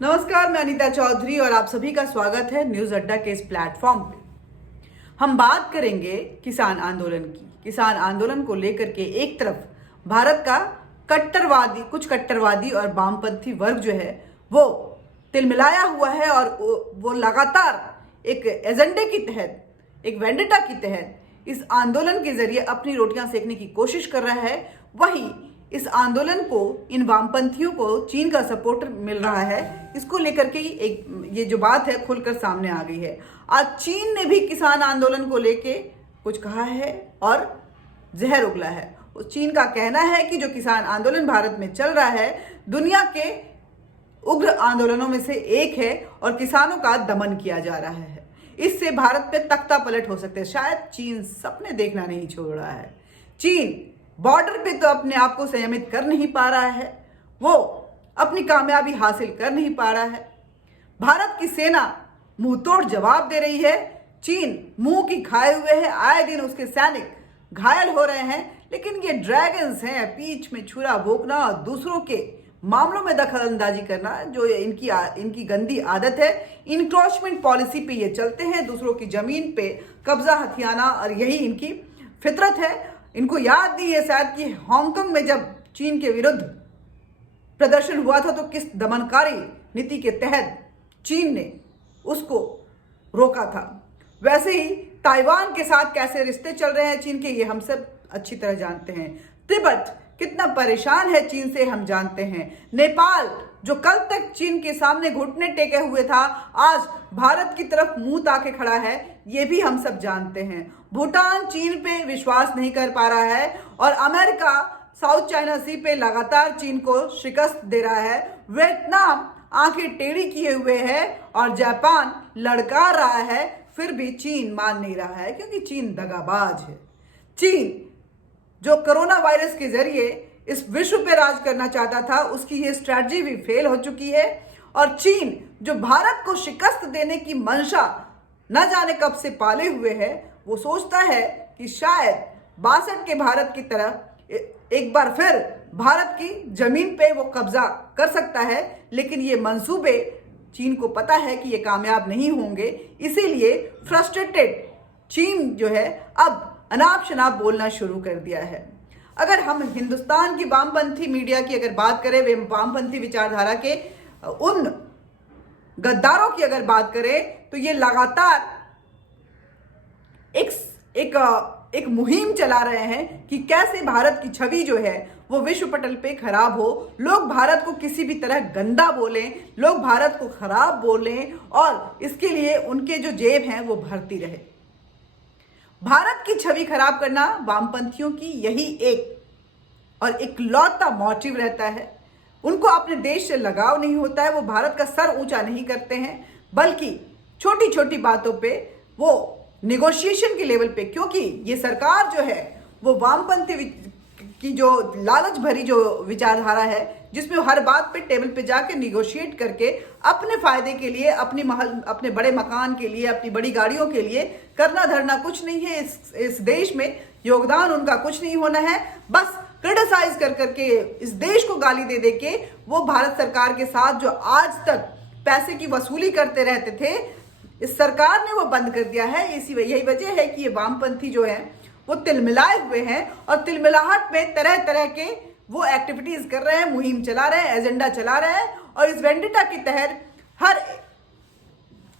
नमस्कार, मैं अनीता चौधरी और आप सभी का स्वागत है न्यूज अड्डा के इस प्लेटफॉर्म पे। हम बात करेंगे किसान आंदोलन की। किसान आंदोलन को लेकर के एक तरफ भारत का कुछ कट्टरवादी और वामपंथी वर्ग जो है वो तिलमिलाया हुआ है और वो लगातार एक एजेंडे के तहत, एक वेंडेटा के तहत इस आंदोलन के जरिए अपनी रोटियां सेकने की कोशिश कर रहा है। वहीं इस आंदोलन को, इन वामपंथियों को चीन का सपोर्ट मिल रहा है। इसको लेकर के ये जो बात है खुलकर सामने आ गई है। आज चीन ने भी किसान आंदोलन को लेके कुछ कहा है और जहर उगला है। चीन का कहना है कि जो किसान आंदोलन भारत में चल रहा है दुनिया के उग्र आंदोलनों में से एक है और किसानों का दमन किया जा रहा है। इससे भारत पे तख्ता पलट हो सकते हैं। शायद चीन सपने देखना नहीं छोड़ रहा है। चीन बॉर्डर पे तो अपने आप को संयमित कर नहीं पा रहा है, वो अपनी कामयाबी हासिल कर नहीं पा रहा है। भारत की सेना मुंहतोड़ जवाब दे रही है। चीन मुंह की खाए हुए है, आए दिन उसके सैनिक घायल हो रहे हैं। लेकिन ये ड्रैगन्स हैं, पीठ में छुरा भोंकना और दूसरों के मामलों में दखल अंदाजी करना जो इनकी गंदी आदत है। इनक्रोचमेंट पॉलिसी पे ये चलते हैं, दूसरों की जमीन पे कब्जा हथियाना, और यही इनकी फितरत है। इनको याद नहीं है शायद कि हांगकांग में जब चीन के विरुद्ध प्रदर्शन हुआ था तो किस दमनकारी नीति के तहत चीन ने उसको रोका था। वैसे ही ताइवान के साथ कैसे रिश्ते चल रहे हैं चीन के, ये हम सब अच्छी तरह जानते हैं। तिब्बत कितना परेशान है चीन से हम जानते हैं। नेपाल जो कल तक चीन के सामने घुटने टेके हुए था, आज भारत की तरफ मुंह ताके खड़ा है, ये भी हम सब जानते हैं। भूटान चीन पे विश्वास नहीं कर पा रहा है और अमेरिका साउथ चाइना सी पे लगातार चीन को शिकस्त दे रहा है। वियतनाम आंखें टेढ़ी किए हुए है और जापान लड़का रहा है, फिर भी चीन मान नहीं रहा है क्योंकि चीन दगाबाज है। चीन जो कोरोना वायरस के जरिए इस विश्व पे राज करना चाहता था, उसकी ये स्ट्रैटेजी भी फेल हो चुकी है। और चीन जो भारत को शिकस्त देने की मंशा न जाने कब से पाले हुए है, वो सोचता है कि शायद 62 के भारत की तरह एक बार फिर भारत की जमीन पे वो कब्जा कर सकता है। लेकिन ये मंसूबे चीन को पता है कि ये कामयाब नहीं होंगे, इसीलिए फ्रस्ट्रेटेड चीन जो है अब अनाप शनाप बोलना शुरू कर दिया है। अगर हम हिंदुस्तान की वामपंथी मीडिया की अगर बात करें, वे वामपंथी विचारधारा के उन गद्दारों की अगर बात करें, तो ये लगातार एक मुहिम चला रहे हैं कि कैसे भारत की छवि जो है वो विश्व पटल पे खराब हो। लोग भारत को किसी भी तरह गंदा बोलें, लोग भारत को खराब बोलें और इसके लिए उनके जो जेब हैं वो भरती रहे। भारत की छवि खराब करना वामपंथियों की यही एक और इकलौता मोटिव रहता है। उनको अपने देश से लगाव नहीं होता है, वो भारत का सर ऊंचा नहीं करते हैं, बल्कि छोटी छोटी बातों पे वो निगोशिएशन के लेवल पे, क्योंकि ये सरकार जो है वो वामपंथी की जो लालच भरी जो विचारधारा है, जिसमें हर बात पे टेबल पे जाके निगोशिएट करके अपने फायदे के लिए, अपने बड़े मकान के लिए, अपनी बड़ी गाड़ियों के लिए करना धरना कुछ नहीं है। इस देश में योगदान उनका कुछ नहीं होना है। बस क्रिटिसाइज कर करके, इस देश को गाली दे दे के वो भारत सरकार के साथ जो आज तक पैसे की वसूली करते रहते थे, इस सरकार ने वो बंद कर दिया है। यही वजह है कि ये वामपंथी जो है वो तिलमिलाए हुए हैं और तिलमिलाहट में तरह तरह के वो एक्टिविटीज कर रहे हैं, मुहिम चला रहे हैं, एजेंडा चला रहे हैं। और इस वेंडेटा के तहत हर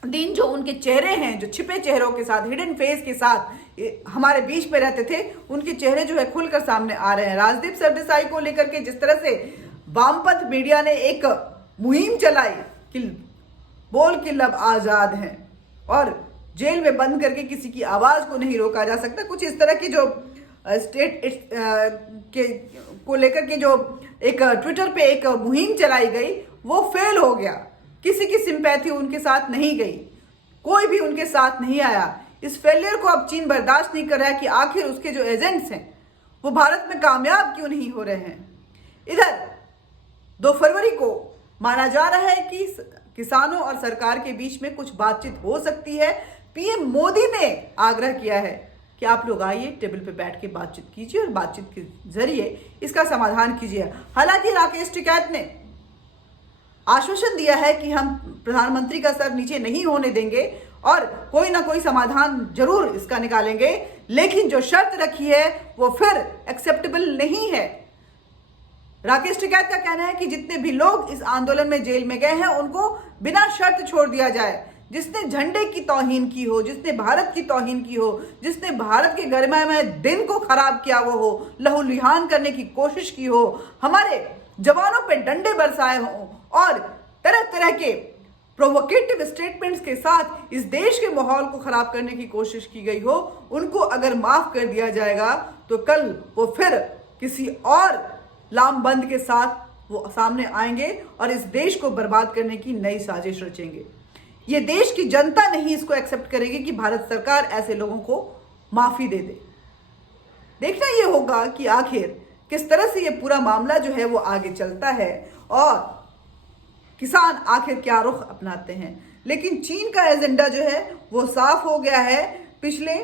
दिन जो उनके चेहरे हैं, जो छिपे चेहरों के साथ, हिडन फेस के साथ हमारे बीच में रहते थे, उनके चेहरे जो है खुलकर सामने आ रहे हैं। राजदीप सरदेसाई को लेकर के जिस तरह से वामपंथ मीडिया ने एक मुहिम चलाई कि बोल के लब आजाद हैं और जेल में बंद करके किसी की आवाज को नहीं रोका जा सकता, कुछ इस तरह की जो स्टेट को लेकर के जो एक ट्विटर पे एक मुहिम चलाई गई, वो फेल हो गया। किसी की सिंपैथी उनके साथ नहीं गई, कोई भी उनके साथ नहीं आया। इस फेलियर को अब चीन बर्दाश्त नहीं कर रहा है कि आखिर उसके जो एजेंट्स हैं वो भारत में कामयाब क्यों नहीं हो रहे हैं। इधर 2 फरवरी को माना जा रहा है कि किसानों और सरकार के बीच में कुछ बातचीत हो सकती है। पीएम मोदी ने आग्रह किया है कि आप लोग आइए, टेबल पे बैठ के बातचीत कीजिए और बातचीत के जरिए इसका समाधान कीजिए। हालांकि राकेश टिकैत ने आश्वासन दिया है कि हम प्रधानमंत्री का सर नीचे नहीं होने देंगे और कोई ना कोई समाधान जरूर इसका निकालेंगे, लेकिन जो शर्त रखी है वो फिर एक्सेप्टेबल नहीं है। राकेश टिकैत का कहना है कि जितने भी लोग इस आंदोलन में जेल में गए हैं उनको बिना शर्त छोड़ दिया जाए। जिसने झंडे की तौहीन की हो, जिसने भारत की तौहीन की हो, जिसने भारत के गरिमामय दिन को खराब किया वो हो, लहूलुहान करने की कोशिश की हो, हमारे जवानों पे डंडे बरसाए हो और तरह तरह के प्रोवोकेटिव स्टेटमेंट्स के साथ इस देश के माहौल को खराब करने की कोशिश की गई हो, उनको अगर माफ कर दिया जाएगा तो कल वो फिर किसी और लामबंद के साथ वो सामने आएंगे और इस देश को बर्बाद करने की नई साजिश रचेंगे। ये देश की जनता नहीं इसको एक्सेप्ट करेगी कि भारत सरकार ऐसे लोगों को माफी दे दे। देखना ये होगा कि आखिर किस तरह से ये पूरा मामला जो है वो आगे चलता है और किसान आखिर क्या रुख अपनाते हैं। लेकिन चीन का एजेंडा जो है वो साफ हो गया है। पिछले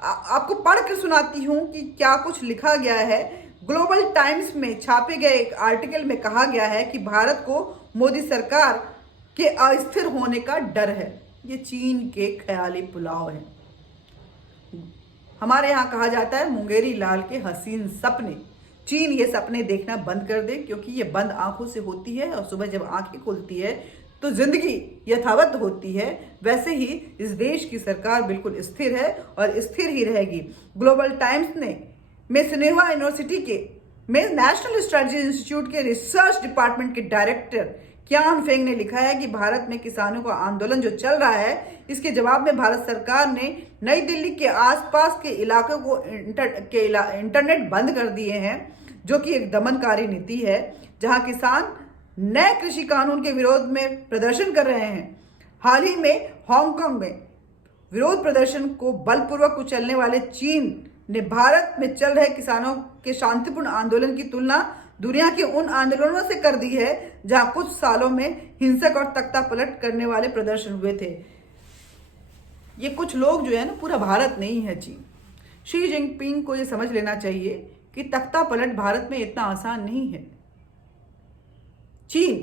आपको पढ़ कर सुनाती हूं कि क्या कुछ लिखा गया है। ग्लोबल टाइम्स में छापे गए एक आर्टिकल में कहा गया है कि भारत को मोदी सरकार के अस्थिर होने का डर है। ये चीन के ख्याली पुलाव है। हमारे यहाँ कहा जाता है मुंगेरी लाल के हसीन सपने। चीन ये सपने देखना बंद कर दे, क्योंकि ये बंद आंखों से होती है और सुबह जब आंखें खुलती है तो जिंदगी यथावत होती है। वैसे ही इस देश की सरकार बिल्कुल स्थिर है और स्थिर ही रहेगी। ग्लोबल टाइम्स ने सिन्हुआ यूनिवर्सिटी के नेशनल स्ट्रेटजी इंस्टीट्यूट के रिसर्च डिपार्टमेंट के डायरेक्टर क्यान फेंग ने लिखा है कि भारत में किसानों का आंदोलन जो चल रहा है, इसके जवाब में भारत सरकार ने नई दिल्ली के आसपास के इलाकों को इंटरनेट बंद कर दिए हैं, जो कि एक दमनकारी नीति है। जहां किसान नए कृषि कानून के विरोध में प्रदर्शन कर रहे हैं। हाल ही में हांगकांग में विरोध प्रदर्शन को बलपूर्वक कुचलने वाले चीन ने भारत में चल रहे किसानों के शांतिपूर्ण आंदोलन की तुलना दुनिया के उन आंदोलनों से कर दी है जहां कुछ सालों में हिंसक और तख्ता पलट करने वाले प्रदर्शन हुए थे। ये कुछ लोग जो है ना, पूरा भारत नहीं है चीन। शी जिनपिंग को ये समझ लेना चाहिए कि तख्ता पलट भारत में इतना आसान नहीं है। चीन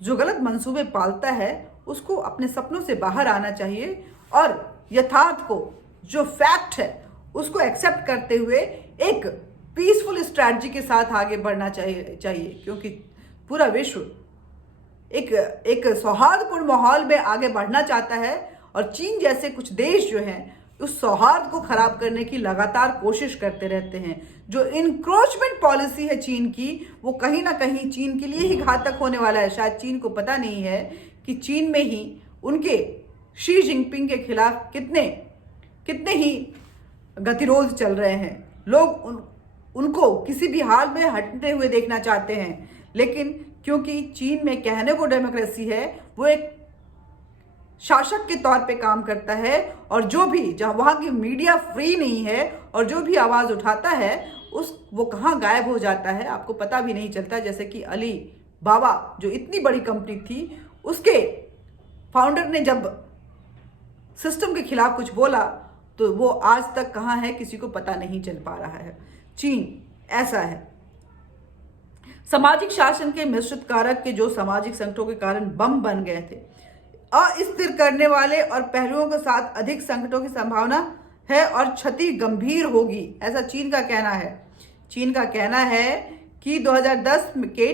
जो गलत मंसूबे पालता है उसको अपने सपनों से बाहर आना चाहिए और यथार्थ को, जो फैक्ट है, उसको एक्सेप्ट करते हुए एक पीसफुल स्ट्रैटेजी के साथ आगे बढ़ना चाहिए, क्योंकि पूरा विश्व एक सौहार्दपूर्ण माहौल में आगे बढ़ना चाहता है और चीन जैसे कुछ देश जो हैं उस सौहार्द को खराब करने की लगातार कोशिश करते रहते हैं। जो इनक्रोचमेंट पॉलिसी है चीन की, वो कहीं ना कहीं चीन के लिए ही घातक होने वाला है। शायद चीन को पता नहीं है कि चीन में ही उनके शी जिनपिंग के खिलाफ कितने ही गतिरोध चल रहे हैं। लोग उनको किसी भी हाल में हटते हुए देखना चाहते हैं, लेकिन क्योंकि चीन में कहने को डेमोक्रेसी है, वो एक शासक के तौर पे काम करता है और जो भी, जहाँ वहाँ की मीडिया फ्री नहीं है और जो भी आवाज़ उठाता है वो कहाँ गायब हो जाता है आपको पता भी नहीं चलता। जैसे कि अली बाबा जो इतनी बड़ी कंपनी थी, उसके फाउंडर ने जब सिस्टम के खिलाफ कुछ बोला तो वो आज तक कहाँ है किसी को पता नहीं चल पा रहा है। चीन ऐसा है। सामाजिक शासन के मिश्रित कारक के जो सामाजिक संकटों के कारण बम बन गए थे, अस्थिर करने वाले और पहलुओं के साथ अधिक संकटों की संभावना है और क्षति गंभीर होगी, ऐसा चीन का कहना है। चीन का कहना है कि 2010 के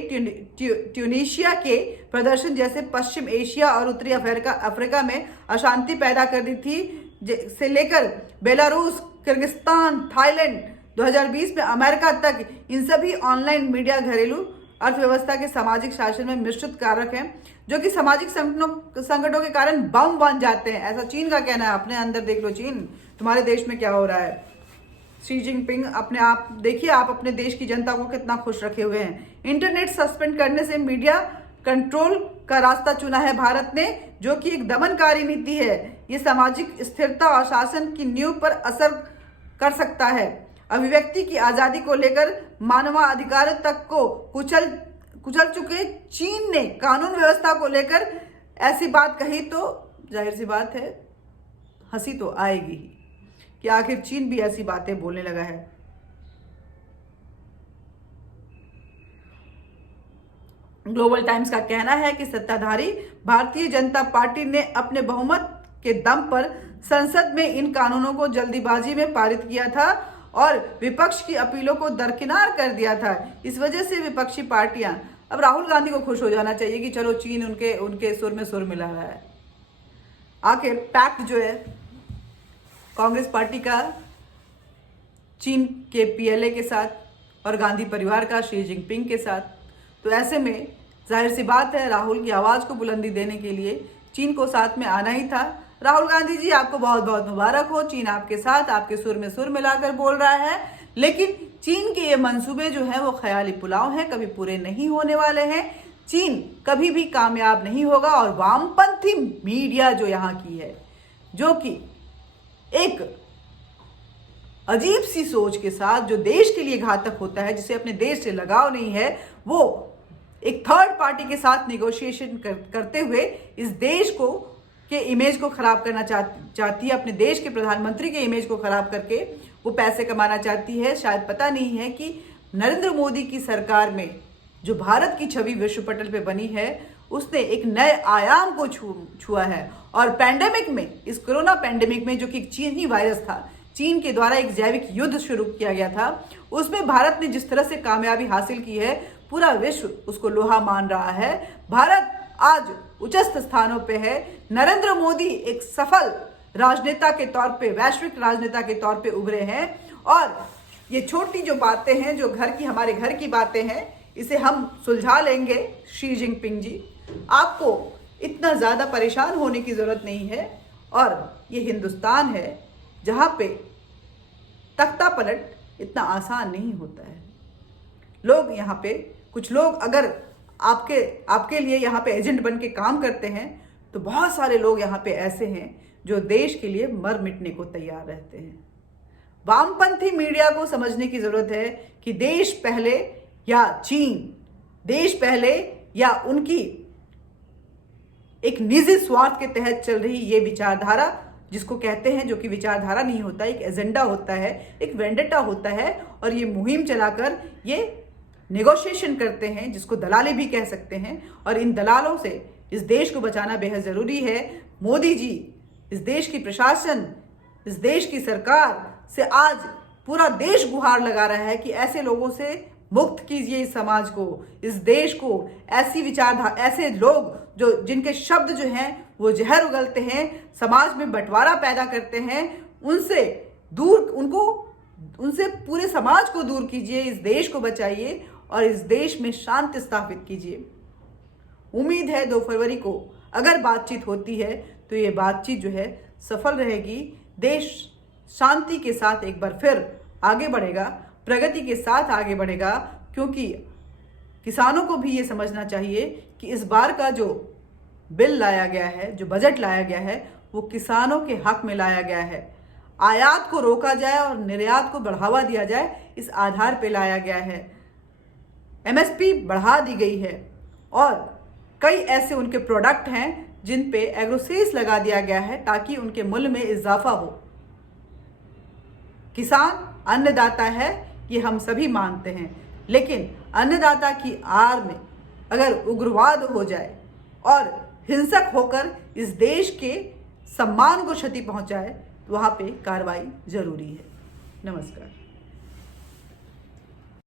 ट्यूनीशिया के प्रदर्शन जैसे पश्चिम एशिया और उत्तरी अफ्रीका में अशांति पैदा कर दी थी, से लेकर बेलारूस, किर्गिस्तान, थाईलैंड, 2020 में अमेरिका तक, इन सभी ऑनलाइन मीडिया घरेलू अर्थव्यवस्था के सामाजिक शासन में मिश्रित कारक हैं, जो कि सामाजिक संकटों के कारण बम बन जाते हैं, ऐसा चीन का कहना है। अपने अंदर देख लो चीन, तुम्हारे देश में क्या हो रहा है। शी जिनपिंग अपने आप देखिए, आप अपने देश की जनता को कितना खुश रखे हुए हैं। इंटरनेट सस्पेंड करने से मीडिया कंट्रोल का रास्ता चुना है भारत ने, जो कि एक दमनकारी नीति है। ये सामाजिक स्थिरता और शासन की नींव पर असर कर सकता है। अभिव्यक्ति की आजादी को लेकर मानवाधिकार तक को कुचल चुके चीन ने कानून व्यवस्था को लेकर ऐसी बात कही तो जाहिर सी बात है हंसी तो आएगी ही कि आखिर चीन भी ऐसी बातें बोलने लगा है। ग्लोबल टाइम्स का कहना है कि सत्ताधारी भारतीय जनता पार्टी ने अपने बहुमत के दम पर संसद में इन कानूनों को जल्दीबाजी में पारित किया था और विपक्ष की अपीलों को दरकिनार कर दिया था। इस वजह से विपक्षी पार्टियां, अब राहुल गांधी को खुश हो जाना चाहिए कि चलो चीन उनके सुर में सुर मिला रहा है। आखिर पैक्ट जो है कांग्रेस पार्टी का चीन के पीएलए के साथ और गांधी परिवार का शी जिनपिंग के साथ, तो ऐसे में जाहिर सी बात है राहुल की आवाज़ को बुलंदी देने के लिए चीन को साथ में आना ही था। राहुल गांधी जी, आपको बहुत बहुत मुबारक हो, चीन आपके साथ, आपके सुर में सुर मिलाकर बोल रहा है। लेकिन चीन के ये मंसूबे जो हैं वो ख्याली पुलाव हैं, कभी पूरे नहीं होने वाले हैं। चीन कभी भी कामयाब नहीं होगा और वामपंथी मीडिया जो यहाँ की है, जो कि एक अजीब सी सोच के साथ, जो देश के लिए घातक होता है, जिसे अपने देश से लगाव नहीं है, वो एक थर्ड पार्टी के साथ निगोशिएशन करते हुए इस देश को के इमेज को खराब करना चाहती है। अपने देश के प्रधानमंत्री के इमेज को खराब करके वो पैसे कमाना चाहती है। शायद पता नहीं है कि नरेंद्र मोदी की सरकार में जो भारत की छवि विश्व पटल पे बनी है, उसने एक नए आयाम को छुआ है। और पैंडेमिक में, इस कोरोना पैंडेमिक में, जो कि एक चीनी वायरस था, चीन के द्वारा एक जैविक युद्ध शुरू किया गया था, उसमें भारत ने जिस तरह से कामयाबी हासिल की है, पूरा विश्व उसको लोहा मान रहा है। भारत आज उच्चस्थ स्थानों पे है। नरेंद्र मोदी एक सफल राजनेता के तौर पे, वैश्विक राजनेता के तौर पे उभरे हैं। और ये छोटी जो बातें हैं, जो हमारे घर की बातें हैं, इसे हम सुलझा लेंगे। शी जिनपिंग जी, आपको इतना ज़्यादा परेशान होने की ज़रूरत नहीं है। और ये हिंदुस्तान है जहाँ पे तख्ता पलट इतना आसान नहीं होता है। लोग यहाँ पे, कुछ लोग अगर आपके लिए यहाँ पे एजेंट बन के काम करते हैं, तो बहुत सारे लोग यहाँ पे ऐसे हैं जो देश के लिए मर मिटने को तैयार रहते हैं। वामपंथी मीडिया को समझने की जरूरत है कि देश पहले या चीन, देश पहले या उनकी एक निजी स्वार्थ के तहत चल रही ये विचारधारा, जिसको कहते हैं, जो कि विचारधारा नहीं होता, एक एजेंडा होता है, एक वेंडेटा होता है। और ये मुहिम चलाकर ये नेगोशिएशन करते हैं, जिसको दलाली भी कह सकते हैं। और इन दलालों से इस देश को बचाना बेहद ज़रूरी है। मोदी जी, इस देश की प्रशासन, इस देश की सरकार से आज पूरा देश गुहार लगा रहा है कि ऐसे लोगों से मुक्त कीजिए इस समाज को, इस देश को। ऐसी विचारधारा, ऐसे लोग जिनके शब्द जो हैं वो जहर उगलते हैं, समाज में बंटवारा पैदा करते हैं, उनसे पूरे समाज को दूर कीजिए, इस देश को बचाइए और इस देश में शांति स्थापित कीजिए। उम्मीद है 2 फरवरी को अगर बातचीत होती है तो ये बातचीत जो है सफल रहेगी। देश शांति के साथ एक बार फिर आगे बढ़ेगा, प्रगति के साथ आगे बढ़ेगा, क्योंकि किसानों को भी ये समझना चाहिए कि इस बार का जो बिल लाया गया है, जो बजट लाया गया है, वो किसानों के हक में लाया गया है। आयात को रोका जाए और निर्यात को बढ़ावा दिया जाए, इस आधार पे लाया गया है। एमएसपी बढ़ा दी गई है और कई ऐसे उनके प्रोडक्ट हैं जिन पे एग्रोसेस लगा दिया गया है ताकि उनके मूल्य में इजाफा हो। किसान अन्नदाता है, ये हम सभी मानते हैं, लेकिन अन्नदाता की आड़ में अगर उग्रवाद हो जाए और हिंसक होकर इस देश के सम्मान को क्षति पहुंचाए, तो वहाँ पे कार्रवाई जरूरी है। नमस्कार।